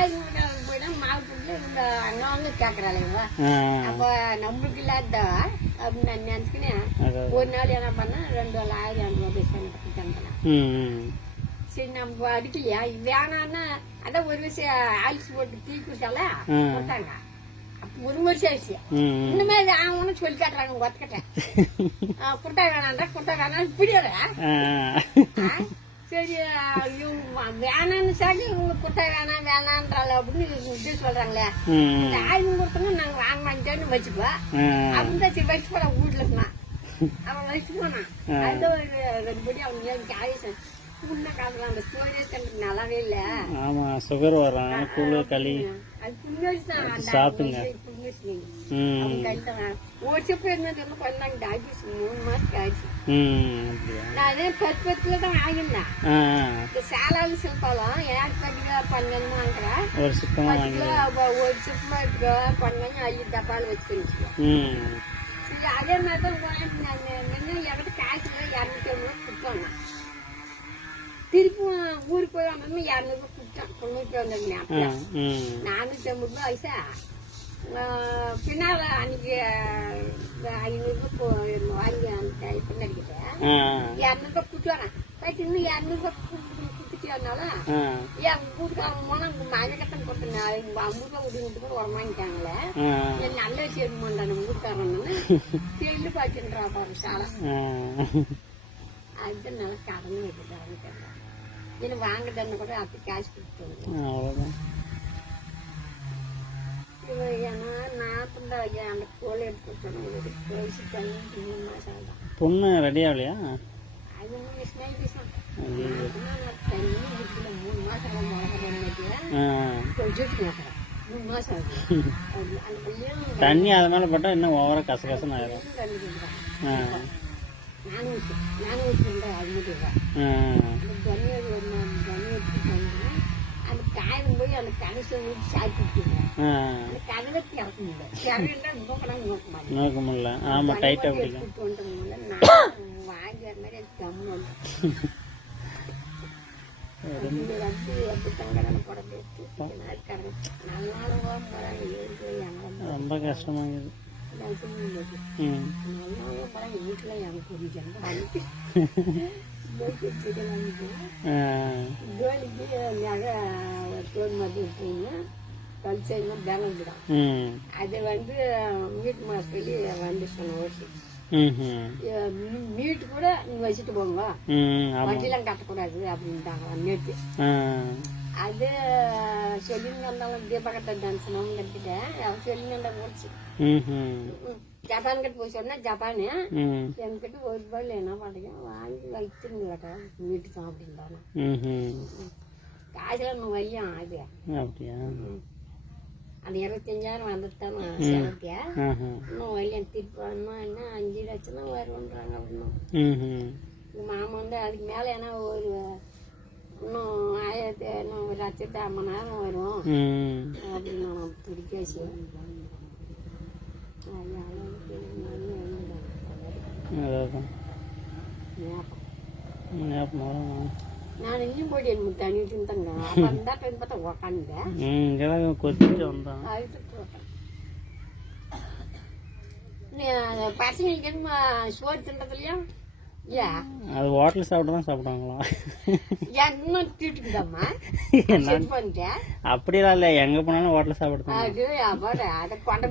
ஆயுதம் போயிட்டா மாவு போட்டு இந்த அண்ணன் வந்து கேட்கறாளுங்களா அப்ப நம்மளுக்கு இல்லாத அப்படின்னு நான் நினைச்சுக்கினேன். ஒரு நாள் என்ன பண்ணேன், 2,000 ரூபாய் சரி நம்ம அடிக்கலையா வேணான்னா அதான் ஒரு விஷயம் ஆயில்ஸ் போட்டு தீ குடிச்சால போட்டாங்க. ஒரு வருஷம் ஆயிடுச்சு. இன்னுமே ஒன்னும் சொல்லி காட்டுறாங்க ஒத்துக்கிட்டேன். குட்டா வேணான்றா குட்டா வேணான்னு பிடிக்கல. சரி வேணான்னு சாட்டி இவங்க குட்டை வேணாம் வேணான்றாள் அப்படின்னு சொல்றாங்களே. இந்த ஆயுதம் கொடுத்தோம்னா நாங்க வாங்க மாட்டேன்னு வச்சுப்போம் அப்படின்னு சரி வச்சு போறோம். வீட்டுல இருந்தான் அவன் வச்சு போனான். அது ஒரு 2 படி அவங்க ஆயுசம் முன்ன காலத்துல அந்த சோழே தண்டு நல்லாவே இல்ல. ஆமா சுகர் வரும் கூழு களி அது புண்ணு சாப்பிடுங்க. ஒரு செப்பு இருந்தது கொஞ்சம் நாங்க ஆயிடுச்சு. 3 மாசத்துக்கு ஆயிடுச்சு. நான் அதே 10 தான் வாங்கினேன். இந்த சேலாவது சிலப்பாலும் எனக்கு 12 வாங்குறேன். ஒரு சிப்பமா ஒரு சிப்பமா எடுத்துக்கோ 12 5 டப்பால் வச்சுருந்துச்சுக்கோ. சரி அதே மாதிரி தான் நான் என்கிட்ட காசு 250 கொடுத்தாங்க. திருப்பி ஊருக்கு போய் வந்தோம்னா 200 ரூபாய் கொடுத்தான். 90 வந்தேன். 450 ரூபாய் ஆயிடுச்சா. பின்னால அன்னைக்கு 500 ரூபாய் வாங்கி அந்த பின்னாடிக்கிட்டேன் 200 ரூபாய் கொடுத்து வரேன். போயிட்டு இன்னும் 200 ரூபாய் கொடுத்துட்டு வந்தாலும் என் வீட்டுக்காரங்க போனா மழை கட்டம் கொடுத்தேன். 50 ரூபாய் விட்டு கூட வரமாட்டாங்களே என் நல்ல விஷயம் நம்ம வீட்டுக்காரன்னு செல்லு பாய்ச்சுன்றா பாரு சாலை. அதுதான் நல்லா கடன் வைக்கிறாங்க. எனக்கு வாங்குறதுன்னு கூட அப்படி காசு கொடுத்து கோழி எடுத்து கொடுத்தோம். 3 மாசம் ஆகும். பொண்ணு ரெடி ஆகலையா? அது 3 மாசம் 3 மாசம் ஆகும். அந்த பையன் தண்ணி அது மேல போட்டா இன்னும் ஓவரா கசகசன்னு ஆயிரும். நானும் ஊற்றுறேன். அது மட்டும் அந்த காயம் போய் அந்த கடைசி ஊற்றி சாப்பிட்டுருக்கேன். அந்த கதவை திறக்க முடியல. திறந்தா நோக்க முடியல. ஆமா டைட்டா பிடிக்கும். வாங்கி வர மாதிரி அது கம்மு ரொம்ப கஷ்டமாகுது. வீட்டுல எனக்கு கல்ச்சர் பேலன்ஸ்தான். அது வந்து மீட் மாசத்துலி வந்து சொன்ன மீட்டு கூட நீங்க வச்சுட்டு போங்க வண்டிலாம் கட்டக்கூடாது அப்படின்ட்டாங்க நேற்று. அது சொல்லின்னு வந்தாலும் தீபகட்ட டான்ஸ்னும் கட்டிட்டேன். அவன் சொல்லின்னு வந்தா போச்சு. ஜப்பான் கிட்ட போய் சொன்னா ஜப்பானு என்கிட்ட 1 ரூபாயில என்ன பண்ணுங்க வாங்கி வச்சிருந்தா வீட்டுக்கு அப்படின்ட்டானா. காசுல நம்ம வையும் அது அப்படியா? அந்த 25,000 வந்துட்டானா செலவுக்கு. இன்னும் வையம் திருப்பி வரணும். என்ன 5 லட்சம் தான் வரும்ன்றாங்க. அப்படின்னும் மாமா வந்து அதுக்கு மேல ஏன்னா ஒரு இன்னும் 1,50,000 வரும் அப்படின்னு நான் துடிக்காச்சு. நான் இன்னும் போயிட்டு எனக்கு தண்ணி தின்னுங்க. அப்ப அந்த டைம் பார்த்தா உக்காந்துட்டேன். கொதிச்சு வந்தான். பசங்களுக்கு என்ன சோறு தின்றதுலையா? அது ஹோட்டல் சாப்பிட்டு தான் சாப்பிடுவாங்களா? அப்படிலாம் இல்ல, எங்க போனாலும் ஹோட்டல் சாப்பிடுவாங்க. அதை கொண்ட